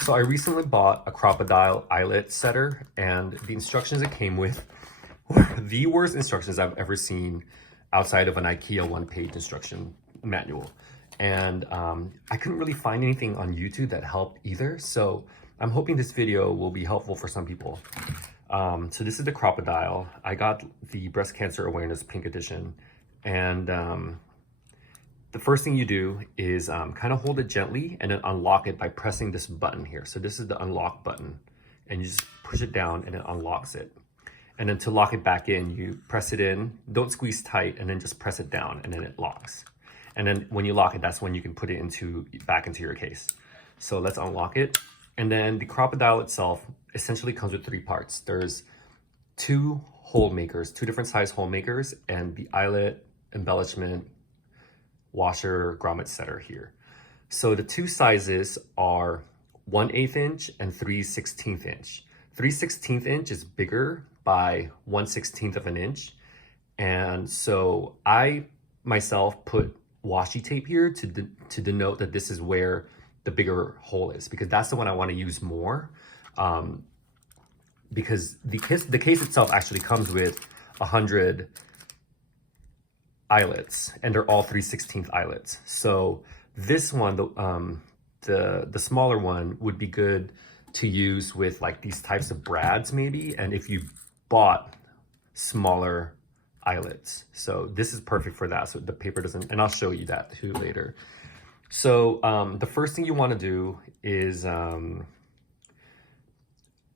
So I recently bought a Crop-A-Dile eyelet setter, and the instructions it came with were the worst instructions I've ever seen outside of an IKEA one-page instruction manual. And I couldn't really find anything on YouTube that helped either. So I'm hoping this video will be helpful for some people. So this is the Crop-A-Dile. I got the Breast Cancer Awareness Pink Edition. And the first thing you do is kind of hold it gently and then unlock it by pressing this button here. So this is the unlock button, and you just push it down and it unlocks it. And then to lock it back in, you press it in, don't squeeze tight, and then just press it down and then it locks. And then when you lock it, that's when you can put it back into your case. So let's unlock it. And then the Crop-A-Dile itself essentially comes with 3 parts. There's 2 hole makers, 2 different size hole makers, and the eyelet embellishment washer grommet setter here. So the 2 sizes are 1/8 inch and 3/16 inch. 3/16 inch is bigger by 1/16 of an inch. And so I myself put washi tape here to denote that this is where the bigger hole is, because that's the one I want to use more. Because the case itself actually comes with 100 eyelets, and they're all 3/16 eyelets. So this one, the smaller one, would be good to use with like these types of brads maybe, and if you bought smaller eyelets. So this is perfect for that, so the paper doesn't, and I'll show you that too later. So the first thing you want to do is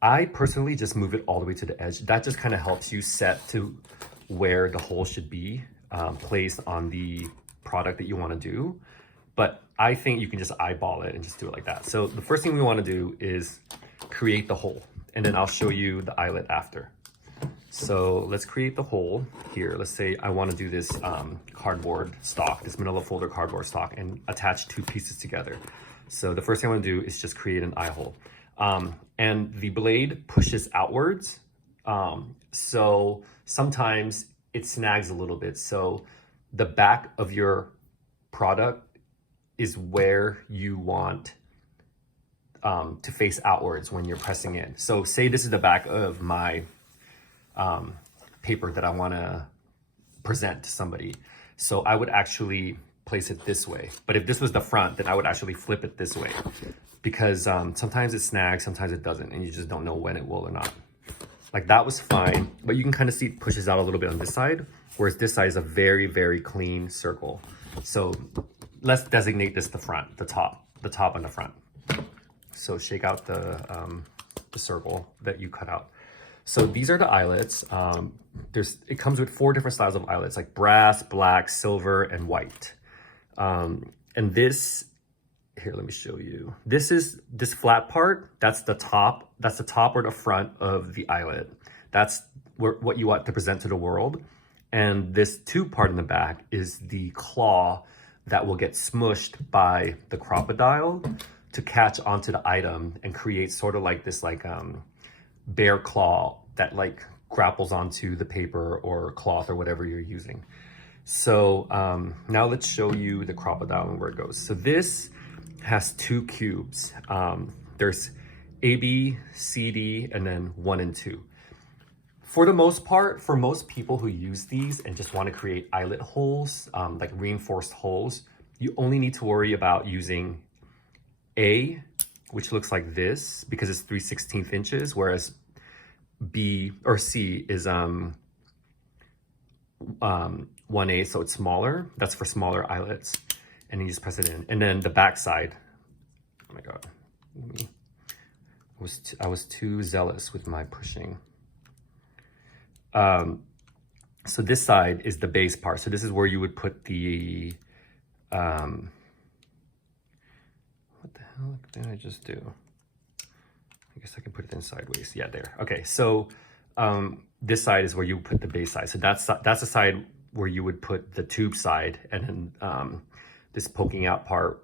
I personally just move it all the way to the edge. That just kind of helps you set to where the hole should be placed on the product that you want to do. But I think you can just eyeball it and just do it like that. So the first thing we want to do is create the hole, and then I'll show you the eyelet after. So let's create the hole here. Let's say I want to do this cardboard stock, this manila folder cardboard stock, and attach 2 pieces together. So the first thing I want to do is just create an eye hole. And the blade pushes outwards. So sometimes it snags a little bit. So the back of your product is where you want to face outwards when you're pressing in. So say this is the back of my paper that I want to present to somebody. So I would actually place it this way. But if this was the front, then I would actually flip it this way, because sometimes it snags, sometimes it doesn't, and you just don't know when it will or not. Like that was fine, but you can kind of see it pushes out a little bit on this side, whereas this side is a very, very clean circle. So let's designate this the front, the top on the front. So shake out the circle that you cut out. So these are the eyelets. It comes with 4 different styles of eyelets, like brass, black, silver, and white. And this, here, let me show you. This is this flat part. That's the top or the front of the eyelet. That's what you want to present to the world. And this tube part in the back is the claw that will get smushed by the Crop-A-Dile to catch onto the item and create sort of like this bear claw that like grapples onto the paper or cloth or whatever you're using. So now let's show you the Crop-A-Dile and where it goes. So this has 2 cubes. There's A, B, C, D, and then 1 and 2. For the most part, for most people who use these and just want to create eyelet holes, like reinforced holes, you only need to worry about using A, which looks like this because it's 3/16 inches, whereas B or C is 1/8, so it's smaller. That's for smaller eyelets. And you just press it in. And then the back side, oh my God, I was too zealous with my pushing. So this side is the base part. So this is where you would put the, what the hell did I just do? I guess I can put it in sideways. Yeah, there. Okay, so this side is where you put the base side. So that's the side where you would put the tube side, and then this poking out part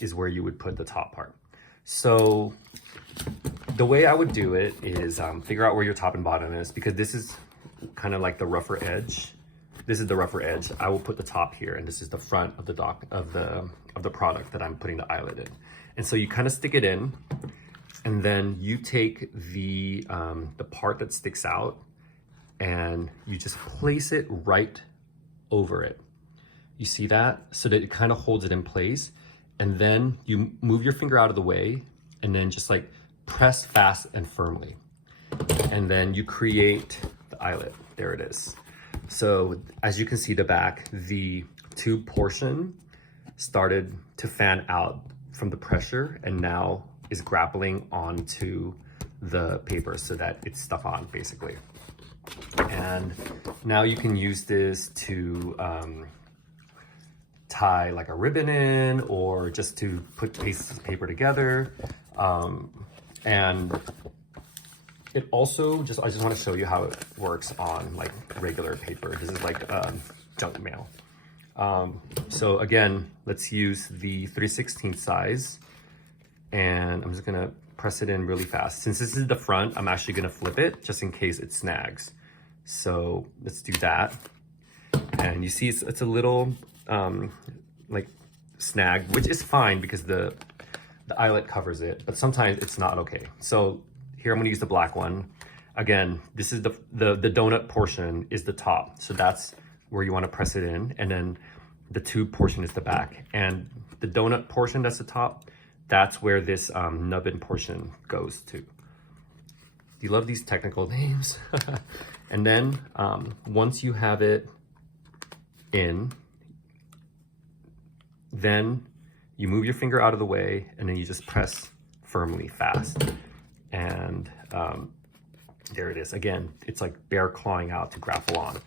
is where you would put the top part. So the way I would do it is figure out where your top and bottom is, because this is kind of like the rougher edge. This is the rougher edge. I will put the top here, and this is the front of the product that I'm putting the eyelet in. And so you kind of stick it in, And then you take the part that sticks out and you just place it right over it. You see that? So that it kind of holds it in place. And then you move your finger out of the way and then just like press fast and firmly. And then you create the eyelet. There it is. So as you can see the back, the tube portion started to fan out from the pressure and now is grappling onto the paper so that it's stuck on basically. And now you can use this to tie like a ribbon in, or just to put pieces of paper together. And it also I just want to show you how it works on like regular paper. This is like junk mail. So again, let's use the 3/16 size, and I'm just gonna press it in really fast. Since this is the front, I'm actually gonna flip it just in case it snags. So let's do that. And you see it's a little like snag, which is fine because the eyelet covers it, but sometimes it's not okay. So here I'm gonna use the black one. Again, this is the donut portion is the top. So that's where you wanna press it in. And then the tube portion is the back. And the donut portion that's the top, that's where this nubbin portion goes to. You love these technical names. And then once you have it in, then you move your finger out of the way and then you just press firmly fast. And there it is. Again, it's like bear clawing out to grapple on.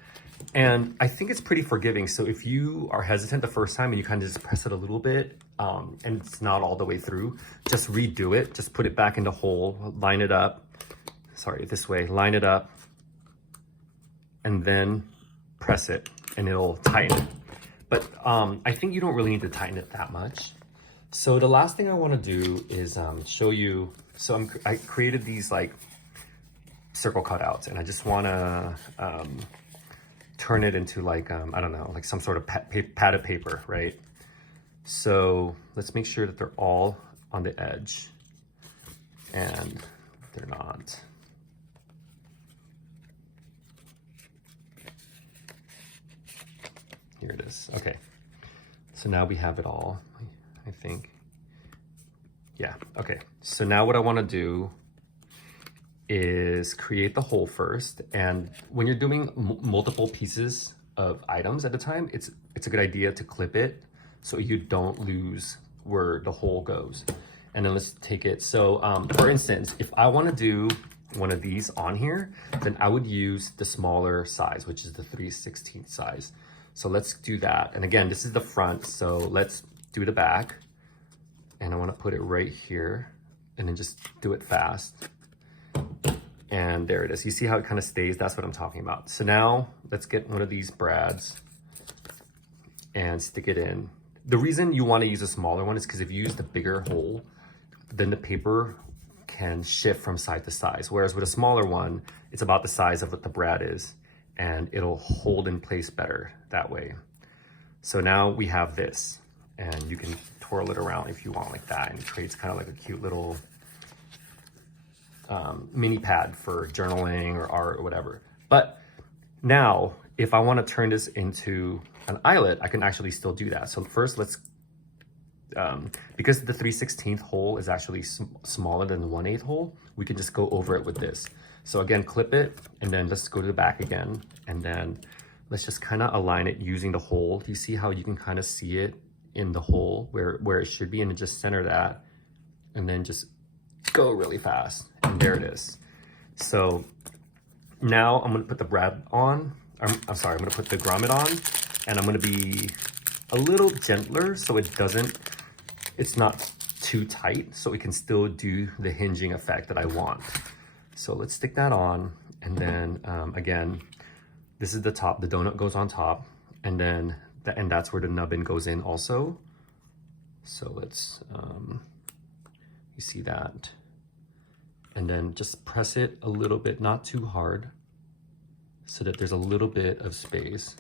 And I think it's pretty forgiving. So if you are hesitant the first time and you kind of just press it a little bit and it's not all the way through, just redo it. Just put it back in the hole, line it up. Sorry, this way, line it up, and then press it and it'll tighten it. But I think you don't really need to tighten it that much. So the last thing I want to do is show you. So I created these like circle cutouts, and I just want to turn it into like, I don't know, like some sort of padded paper, right? So let's make sure that they're all on the edge, and they're not. Here it is. Okay. So now we have it all, I think. Yeah. Okay. So now what I want to do is create the hole first. And when you're doing multiple pieces of items at a time, it's a good idea to clip it so you don't lose where the hole goes. And then let's take it. So for instance, if I want to do one of these on here, then I would use the smaller size, which is the 3/16 size. So let's do that. And again, this is the front. So let's do the back. And I want to put it right here and then just do it fast. And there it is. You see how it kind of stays? That's what I'm talking about. So now let's get one of these brads and stick it in. The reason you want to use a smaller one is because if you use the bigger hole, then the paper can shift from side to side. Whereas with a smaller one, it's about the size of what the brad is, and it'll hold in place better that way. So now we have this, and you can twirl it around if you want like that, and it creates kind of like a cute little mini pad for journaling or art or whatever. But now if I want to turn this into an eyelet, I can actually still do that. So first let's, because the 3/16 hole is actually smaller than the 1/8 hole, we can just go over it with this. So again, clip it, and then let's go to the back again, and then let's just kind of align it using the hole. You see how you can kind of see it in the hole where it should be, and then just center that, and then just go really fast, and there it is. So now I'm gonna put the brad on. I'm sorry, I'm gonna put the grommet on, and I'm gonna be a little gentler so it's not too tight, so it can still do the hinging effect that I want. So let's stick that on, and then again, this is the top, the donut goes on top, and then and that's where the nubbin goes in also. So let's, you see that? And then just press it a little bit, not too hard, so that there's a little bit of space.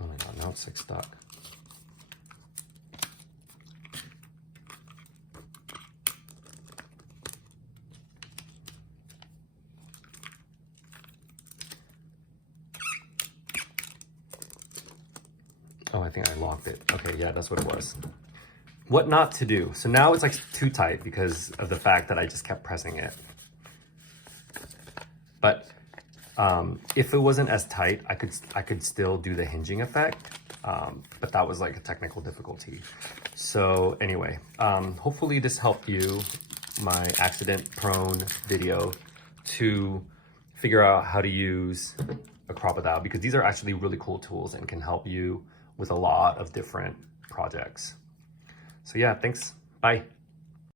Oh my God, now it's like stuck. think I locked it. Okay, yeah, that's what it was. What not to do. So now it's like too tight because of the fact that I just kept pressing it. But if it wasn't as tight, I could still do the hinging effect. But that was like a technical difficulty. So anyway, hopefully this helped you, my accident prone video, to figure out how to use a Crop-A-Dile, because these are actually really cool tools and can help you with a lot of different projects. So yeah, thanks. Bye.